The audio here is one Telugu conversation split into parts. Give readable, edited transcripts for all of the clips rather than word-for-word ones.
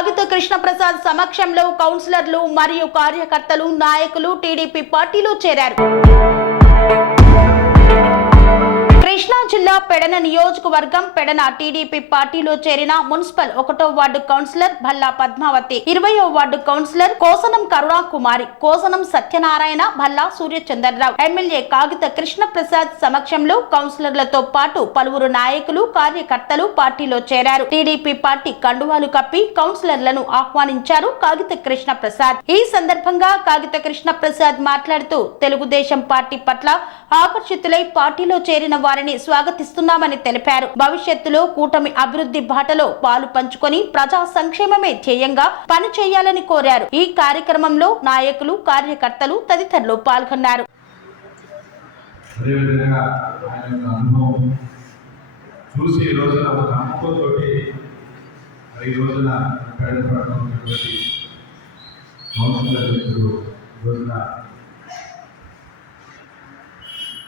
కాగిత కృష్ణప్రసాద్ సమక్షంలో కౌన్సిలర్లు మరియు కార్యకర్తలు నాయకులు టీడీపీ పార్టీలో చేరారు. కృష్ణా జిల్లా పెడన నియోజకవర్గం పెడన టీడీపీ పార్టీలో చేరిన మున్సిపల్ 1వ వార్డు కౌన్సిలర్ భల్లా పద్మావతి, 20వ ward councillor Kosanam Karunakumari, Kosanam Satyanarayana, Bhalla Suryachandrarao, MLA Kagitha Krishnaprasad సమక్షంలో కౌన్సిలర్లతో పాటు పలువురు నాయకులు కార్యకర్తలు పార్టీలో చేరారు. టీడీపీ పార్టీ కండువాలు కప్పి కౌన్సిలర్లను ఆహ్వానించారు కాగిత కృష్ణప్రసాద్. ఈ సందర్భంగా కాగిత కృష్ణప్రసాద్ మాట్లాడుతూ తెలుగుదేశం పార్టీ పట్ల ఆకర్షితులై పార్టీలో చేరిన వారిని స్వాగతిస్తున్నామని తెలిపారు. భవిష్యత్తులో కూటమి అభివృద్ధి బాటలో పాలు పంచుకొని ప్రజా సంక్షేమమే ధ్యేయంగా పనిచేయాలని కోరారు. ఈ కార్యక్రమంలో నాయకులు కార్యకర్తలు తదితరులు పాల్గొన్నారు.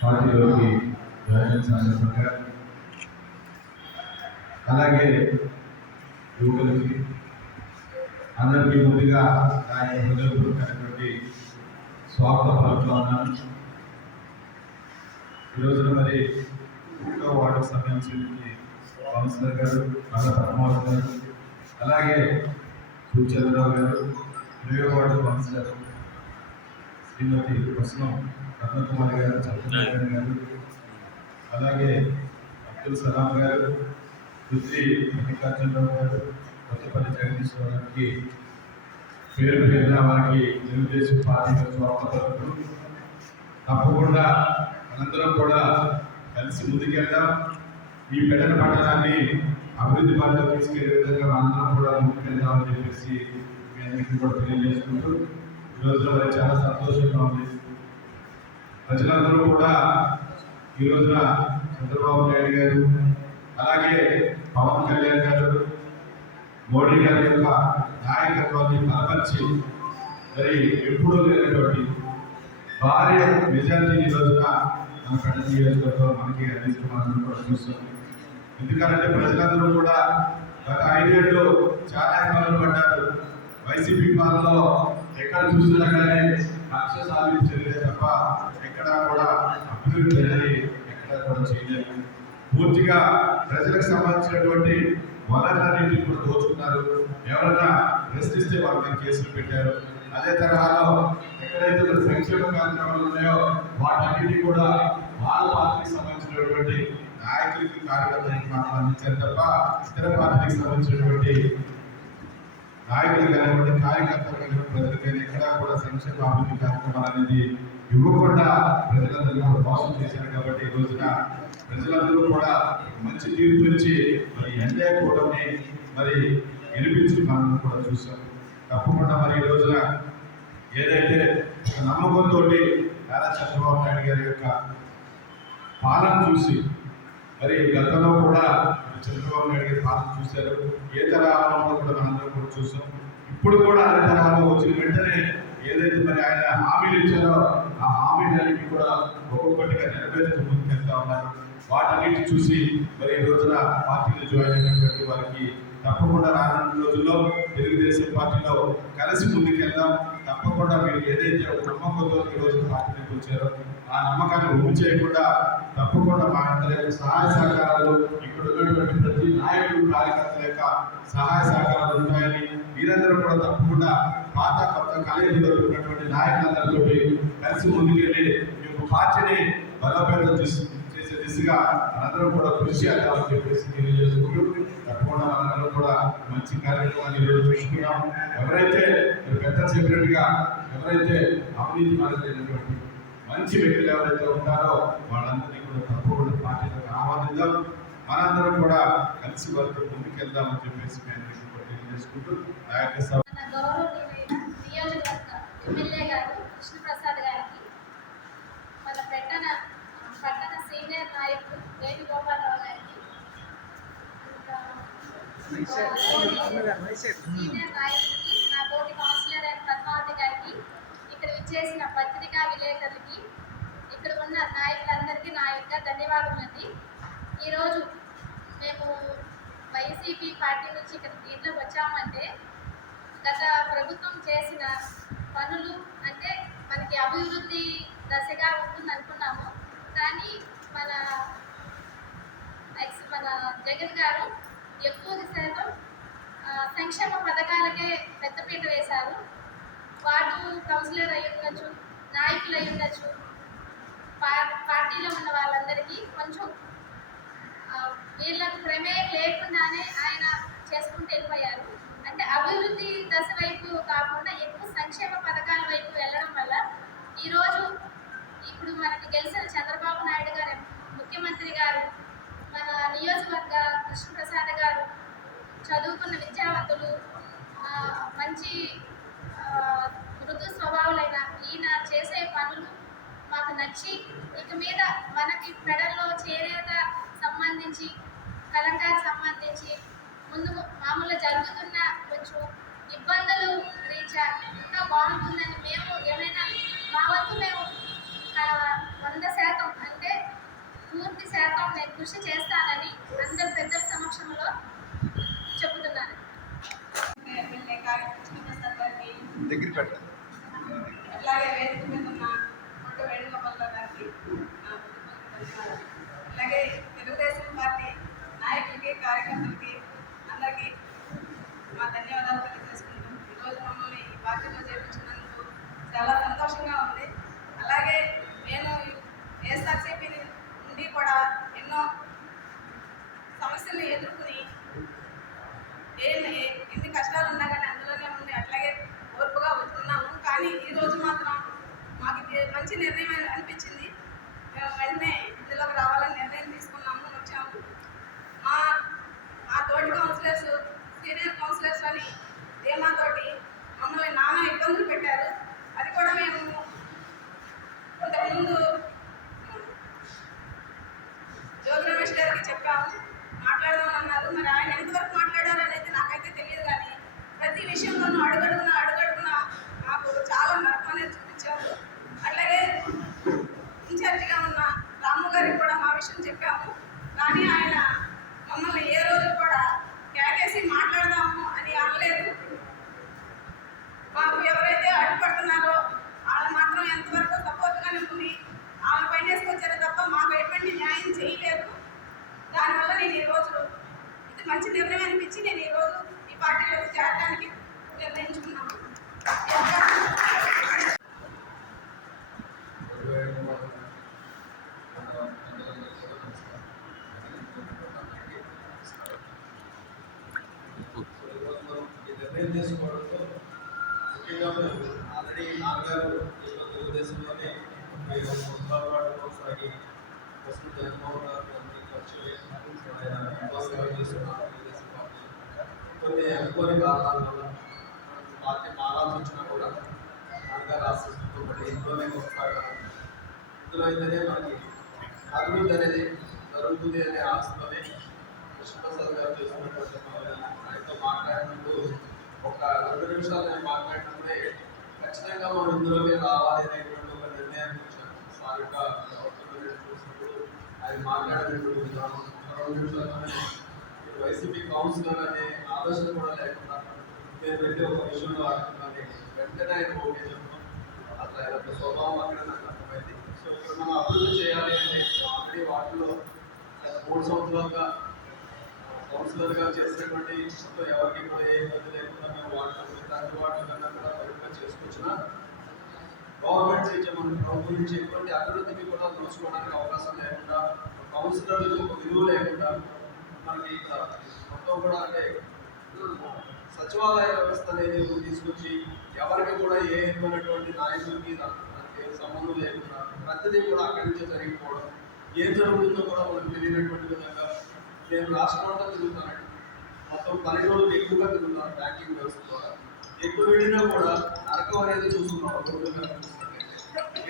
పార్టీలోకి జాయిన్ సందర్భంగా అలాగే యువకులకి అందరికీ ముందుగా నా హృదయపూర్వకమైనటువంటి స్వాగతం పలుకుతా ఉన్నాను. ఈరోజున మరి 1వ వార్డుకు సంబంధించిన కౌన్సిలర్ గారు భల్లా పద్మావతి గారు, అలాగే సూర్యచంద్రరావు గారు, 20వ వార్డు కౌన్సిలర్ శ్రీమతి కోసనం కరుణాకుమారి గారు, సత్యనారాయణ గారు, అలాగే అబ్దుల్ సలాం గారు, రుద్రి మల్లికార్జునరావు గారు, కొత్తపల్లి జగదీశ్వర గారికి పేరు పేరున వారికి తెలుగుదేశం పార్టీలో స్వాగతం. తప్పకుండా మనందరం కూడా కలిసి ముందుకెళ్దాం. ఈ పెడన పట్టణాన్ని అభివృద్ధి బాటలో తీసుకెళ్లే విధంగా మనందరం కూడా ముందుకెళ్దామని చెప్పేసి మీ అందరికీ కూడా తెలియజేసుకుంటూ ఈ రోజున చాలా సంతోషంగా ఉంది. ప్రజలందరూ కూడా ఈ రోజున చంద్రబాబు నాయుడు గారు, అలాగే పవన్ కళ్యాణ్ గారు, మోడీ గారి యొక్క నాయకత్వాన్ని బలపరిచి మరి ఎప్పుడూ లేనటువంటి భారీ మెజార్టీని ఈ రోజున మన పెడన నియోజకవర్గంలో మనకి అందిస్తున్నామని కూడా చూస్తాం. ఎందుకంటే ప్రజలందరూ కూడా గత 5 ఏళ్ళు చాలా ఇబ్బందులు పడ్డారు. వైసీపీ పాలనలో ఎక్కడ చూసినా కానీ లక్ష్య సాధించలేదు తప్ప ఎక్కడా కూడా అభివృద్ధి అనేది ఎక్కడా కూడా చేయలేదు. పూర్తిగా ప్రజలకు సంబంధించినటువంటి వనరులన్నింటినీ కూడా దోచుకున్నారు. ఎవరైనా ప్రశ్నిస్తే వాళ్ళని కేసులు పెట్టారు. అదే తరహాలో ఎక్కడైతే సంక్షేమ కార్యక్రమాలు ఉన్నాయో వాటన్నిటి కూడా వాళ్ళ పార్టీకి సంబంధించినటువంటి నాయకులకి కార్యకర్తలకి మాత్రం అందించారు తప్ప ఇతర పార్టీకి సంబంధించినటువంటి నాయకులు కానివ్వండి, కార్యకర్తలు కానివ్వండి, ప్రజలకైనా ఎక్కడా కూడా సంక్షేమ అభివృద్ధి కార్యక్రమాలు అనేది ఇవ్వకుండా ప్రజలందరూ కూడా మోసం చేశారు. కాబట్టి ఈ రోజున ప్రజలందరూ కూడా మంచి తీర్పు ఇచ్చి మరి ఎన్డీఏ కూటమిని మరి గెలిపించి మనం కూడా చూసాం. తప్పకుండా మరి ఈ రోజున ఏదైతే ఒక నమ్మకంతో నారా చంద్రబాబు నాయుడు గారి యొక్క పాలన చూసి మరి గతంలో కూడా చంద్రబాబు నాయుడు గారి పాలన చూశారు. ఏ తరహాలో కూడా మనందరం కూడా చూసాం. ఇప్పుడు కూడా అదే తరహాలో వచ్చిన వెంటనే ఏదైతే మరి ఆయన హామీలు ఇచ్చారో ఆ హామీలన్నింటినీ కూడా ఒక్కొక్కటిగా నెరవేర్చు ముందుకెళ్తా ఉన్నారు. వాటన్నిటి చూసి మరి ఈ రోజున పార్టీలో జాయిన్ అయినటువంటి వారికి తప్పకుండా రానున్న రోజుల్లో తెలుగుదేశం పార్టీలో కలిసి ముందుకెళ్దాం. తప్పకుండా మీరు ఏదైతే ఒక నమ్మకంతో ఈ రోజు పార్టీలోకి వచ్చారో ఆ నమ్మకాన్ని ఒమ్ము చేయకుండా తప్పకుండా మా అందరి యొక్క సహాయ సహకారాలు, ఇక్కడ ఉన్నటువంటి ప్రతి నాయకుడు కార్యకర్తల యొక్క సహాయ సహకారాలు ఉంటాయని మీరందరూ కూడా తప్పకుండా పాత కొత్త కాలేజీలో ఉన్నటువంటి నాయకులందరితో కలిసి ముందుకెళ్ళి మేము పార్టీని బలోపేతం చేసే దిశగా మనందరం కూడా కృషి చేద్దామని చెప్పేసి తెలియజేసుకుంటూ తప్పకుండా మనందరం కూడా మంచి కార్యక్రమాన్ని ఈరోజు చూసుకున్నాం. ఎవరైతే పెద్ద చెప్పినట్టుగా ఎవరైతే అవినీతి మారినటువంటి మంచి వ్యక్తులు ఎవరైతే ఉంటారో వాళ్ళందరినీ కూడా తప్పకుండా పార్టీలకు ఆహ్వానిద్దాం. మనందరం కూడా కలిసి వరకు ముందుకెళ్దామని చెప్పేసి మేము తెలియజేసుకుంటూ ఆ యొక్క ఎమ్మెల్యే గారు కృష్ణప్రసాద్ గారికి, మన పట్టణ సీనియర్ నాయకుడు వేణుగోపాలరావు గారికి, సీనియర్ నాయకుడికి, నా తోటి కౌన్సిలర్ అయిన పద్మావతి గారికి, ఇక్కడ విచ్చేసిన పత్రికా విలేకరులకి, ఇక్కడ ఉన్న నాయకులందరికీ నా యొక్క ధన్యవాదములండి. ఈరోజు మేము వైసీపీ పార్టీ నుంచి ఇక్కడ దీంట్లోకి వచ్చామంటే గత ప్రభుత్వం చేసిన పనులు అంటే మనకి అభివృద్ధి దశగా ఉంటుంది అనుకున్నాము. కానీ మన జగన్ గారు ఎక్కువ శాతం సంక్షేమ పథకాలకే పెద్దపీట వేశారు. వార్డు కౌన్సిలర్ అయి ఉండొచ్చు, నాయకులు అయి ఉండొచ్చు, పార్టీలో ఉన్న వాళ్ళందరికీ కొంచెం వీళ్ళకు ప్రమేయం లేకుండానే ఆయన చేసుకుంటూ వెళ్ళిపోయారు. అంటే అభివృద్ధి దశ వైపు కాకుండా ఎక్కువ సంక్షేమ పథకాల వైపు వెళ్ళడం వల్ల ఈరోజు ఇప్పుడు మనకి గెలిచిన చంద్రబాబు నాయుడు గారు ముఖ్యమంత్రి గారు, మన నియోజకవర్గ కృష్ణప్రసాద్ గారు చదువుకున్న విద్యావంతులు, మంచి మృదు స్వభావులైన ఈయన చేసే పనులు మాకు నచ్చి ఇక మీద మనకి పెడల్లో చేనేత సంబంధించి కలంకారీ సంబంధించి ముందు మామూలుగా జరుగుతున్న కొంచెం ఇబ్బందులు రీత్యా ఇంకా బాగుంటుందని మేము ఏమైనా మా వంతు మేము 100% అంటే పూర్తి శాతం నేను కృషి చేస్తానని అందరి పెద్దల సమక్షంలో చెబుతున్నాను. దగ్గర పెట్టండి. అలాగే వేదిక మీద ఉన్న మొట్ట వేణుగోపాల్ గారికి, అలాగే తెలుగుదేశం పార్టీ నాయకులకి, కార్యకర్తలకి అందరికీ మా ధన్యవాదాలు తెలియజేసుకుంటాం. ఈరోజు మమ్మల్ని ఈ పార్టీలో చేర్పించినందుకు చాలా సంతోషంగా ఉంది. అలాగే నేను ఎస్ఆర్సీపీ నుండి కూడా ఎన్నో సమస్యలు ఎదుర్కొని ఎన్ని కష్టాలు ఉన్నా కానీ అందులోనే ఉండి అట్లాగే ఓర్పుగా ఉన్నాము. కానీ ఈరోజు మాత్రం మాకు ఇది మంచి నిర్ణయం అనిపించింది. మేము వెంటనే ఇందులోకి రావాలని నిర్ణయం తీసుకున్నాము, వచ్చాము. మా తోటి కౌన్సిలర్స్, సీనియర్ కౌన్సిలర్స్ అని ధీమాతోటి మమ్మల్ని నానా ఇబ్బందులు పెట్టారు. అది కూడా మేము ఇంతకుముందు జోగి రమేష్ గారికి చెప్పాము, మాట్లాడదామని అన్నారు. మరి ఆయన ఎంతవరకు మాట్లాడారు అనేది నాకైతే తెలియదు. కానీ ప్రతి విషయంలోనూ అడుగడుగున మాకు చాలా నరకం అనేది చూపించారు. అట్లాగే ఇన్ఛార్జిగా ఉన్న రాము గారికి కూడా మా విషయం చెప్పాము. కానీ ఆయన మమ్మల్ని ఏ రోజు కూడా కేకేసి మాట్లాడదాము అని అనలేదు. మాకు ఎవరైతే అడ్డుపడుతున్నారో వాళ్ళు మాత్రం ఎంతవరకు సపోర్ట్గానే ఉంది, వాళ్ళ పైన వేసుకొచ్చారు తప్ప మాకు ఎటువంటి న్యాయం చేయలేదు. దానివల్ల నేను ఈరోజు ఇది మంచి నిర్ణయం అనిపించి నేను ఈరోజు ఈ పార్టీలో చేరడానికి నిర్ణయించుకున్నాను. నిర్ణయం చేసుకోవడంతో ముఖ్యంగా ఆల్రెడీ నాన్నగారు తెలుగుదేశంలోనే వార్డు కొనసాగి ప్రస్తుతం జగన్మోహన్ గారు అందరికీ ఖర్చు చేస్తున్నారు. తెలుగుదేశం పార్టీ కొన్ని అనుకోని కారణాల వల్ల పార్టీ మారాల్సి వచ్చినా కూడా నాన్నగారు ఆశిస్తూ ఇంట్లోనే కొనసాగాలి. ఇందులో అయితేనే మనకి అభివృద్ధి అనేది జరుగుతుంది అనే ఆశతోనే కృష్ణప్రసాద్ గారు చేస్తున్నటువంటి ఆయనతో మాట్లాడినప్పుడు ఒక 2 నిమిషాలు నేను మాట్లాడినప్పుడే ఖచ్చితంగా మనం ఇందులోనే రావాలి అనేటువంటి ఒక నిర్ణయానికి వచ్చాను. సారిగా చూసినప్పుడు ఆయన మాట్లాడినటువంటి విధానం 2 నిమిషాల్లోనే వైసీపీ కౌన్సిలర్ అనే ఆలోచన కూడా లేకుండా నేను వెళ్ళి ఒక విషయంలో ఆడుతున్నాను. వెంటనే ఆయన ఓకే చెప్తాం. అట్లా ఆయన స్వభావం అక్కడ నాకు అర్థమైంది. సో ఇక్కడ మనం అభివృద్ధి చేయాలి అంటే ఆల్రెడీ వాటిలో 3 సంవత్సరాలుగా కౌన్సిలర్గా చేసినటువంటి ఇష్టంతో ఎవరికి కూడా ఏ ఇబ్బంది లేకుండా మేము వాటిలో ప్రతి వాటిలో కన్నా కూడా పరిపాలన చేసుకొచ్చిన గవర్నమెంట్ నుంచి మన ప్రభుత్వం నుంచి ఎటువంటి అభివృద్ధికి కూడా దోచుకోవడానికి అవకాశం లేకుండా, కౌన్సిలర్లకు ఒక విలువ లేకుండా మనకి ఇక్కడ మొత్తం కూడా అంటే సచివాలయ వ్యవస్థ అనేది తీసుకొచ్చి ఎవరికి కూడా ఏ విధమైనటువంటి నాయకులకి దానికి సంబంధం లేకుండా ప్రతిదీ కూడా అక్కడి నుంచే జరిగిపోవడం, ఏం జరుగుతుందో కూడా మనకు తెలియనటువంటి విధంగా నేను రాష్ట్రంలో తిరుగుతానండి. మొత్తం 10 రోజులు ఎక్కువగా తిరుగుతాను బ్యాంకింగ్ వ్యవస్థ ద్వారా. ఎక్కువ వెళ్ళినా కూడా నరకం అనేది చూస్తున్నాం.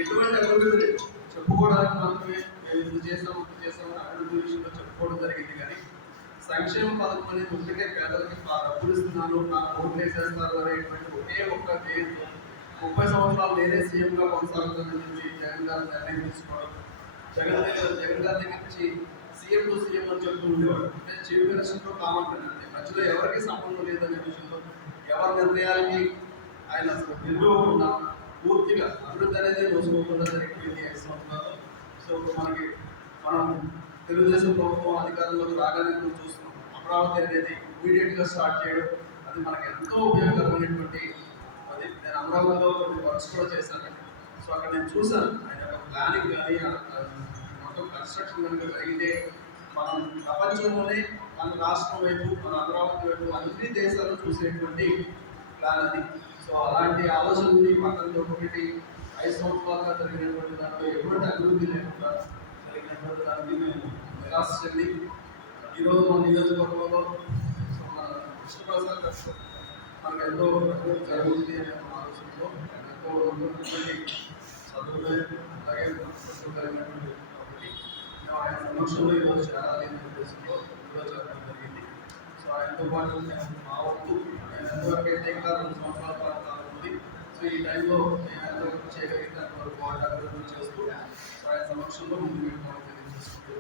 ఎటువంటి అభివృద్ధి చెప్పుకోవడానికి మాత్రమే మేము ఇది చేసామని అభివృద్ధి విషయంలో చెప్పుకోవడం జరిగింది. కానీ సంక్షేమ పథకం అనేది ఒకటే పేదలకి డబ్బులు ఇస్తున్నాను, నాకు ఓట్లు వేసేస్తారు అనేటువంటి ఒకే ఒక్క ధ్యేయంతో 30 సంవత్సరాలు నేనే సీఎంగా కొనసాగుతానని చెప్పి జగన్ గారు నిర్ణయం తీసుకోవడం, జగన్ గారి దగ్గర నుంచి సీఎం టు సీఎం అని చెప్తూ ఉండేవాడు. అంటే చీఫ్ మినిస్టర్తో కామన్ అంటే మధ్యలో ఎవరికి సంబంధం లేదనే విషయంలో ఎవరి నిర్ణయాలకి ఆయన అసలు నిర్వహణ పూర్తిగా అభివృద్ధి అనేది రోజుకోకుండా జరిగిపోయింది 5 సంవత్సరాలు. సో ఇప్పుడు మనం తెలుగుదేశం ప్రభుత్వం అధికారంలోకి రాగానే చూస్తున్నాం. అమరావతి అనేది ఇమీడియట్గా స్టార్ట్ చేయడం అది మనకి ఎంతో ఉపయోగకరమైనటువంటి అది. నేను అమరావతిలో కొన్ని వర్క్స్ కూడా చేశాను. సో అక్కడ నేను చూశాను ఆయన యొక్క ప్లానింగ్ కానీ మొత్తం కన్స్ట్రక్షన్ కనుక జరిగితే మనం ప్రపంచంలోనే మన రాష్ట్రం వైపు మన అమరావతి వైపు అన్ని దేశాలు చూసేటువంటి ప్లాన్ అది. సో అలాంటి ఆలోచనని పక్కనతో ఒకటి 5 సంవత్సరాలుగా జరిగినటువంటి దాంట్లో ఎటువంటి అభివృద్ధి లేకుండా జరిగినటువంటి దానికి మేము నిరాశ చెంది ఈరోజు మన నియోజకవర్గంలో మన కృష్ణప్రసాద్ గారు మనకు ఎంతో అభివృద్ధి జరుగుతుంది అనే ఆలోచనలో ఎంతో ఉన్నటువంటి చదువులు అలాగే కలిగినటువంటి కాబట్టి ఆయన సమక్షంలో ఈరోజు చేరాలి అనే ఉద్దేశంలో ఈరోజు జరగడం జరిగింది. సో ఆయనతో పాటు నేను మా వరకు నేను ఎంతవరకు అయితే ఇంకా 2 సంవత్సరాల పాటు ఉంది. సో ఈ టైంలో నేను ఎంతవరకు చేయగలిగితే అంతవరకు వాటి అభివృద్ధి చేస్తూ సో ఆయన సమక్షంలో ముందు తెలియజేసుకుంటూ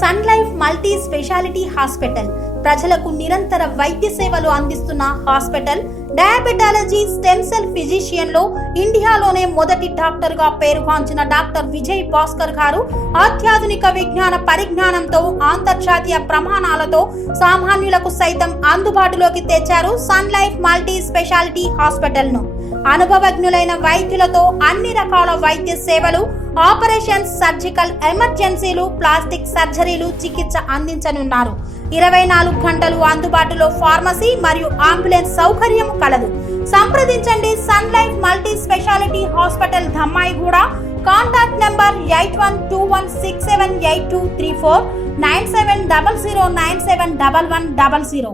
Sun Life multi speciality hospital ప్రజలకు నిరంతర వైద్య సేవలు అందిస్తున్న hospital. Diabetology stem cell physician లో ఇండియాలోనే మొదటి డాక్టర్ గా పేరుగాంచిన డాక్టర్ విజయ్ భాస్కర్ గారు అత్యాధునిక విజ్ఞాన పరిజ్ఞానంతో అంతర్జాతీయ ప్రమాణాలతో సామాన్యులకు సైతం అందుబాటులోకి తెచ్చారు Sun Life multi speciality hospital ను. అనుభవజ్ఞులైన వైద్యులతో అన్ని రకాల వైద్య సేవలు, ఆపరేషన్స్, సర్జికల్ ఎమర్జెన్సీలు, ప్లాస్టిక్ సర్జరీలు, చికిత్స అందించనున్నారు. 24 గంటలు అందుబాటులో ఫార్మసీ మరియు అంబులెన్స్ సౌకర్యం కలదు. సంప్రదించండి Sun Life multi speciality hospital, Dammaiguda. Contact number 8121678234 9700971100.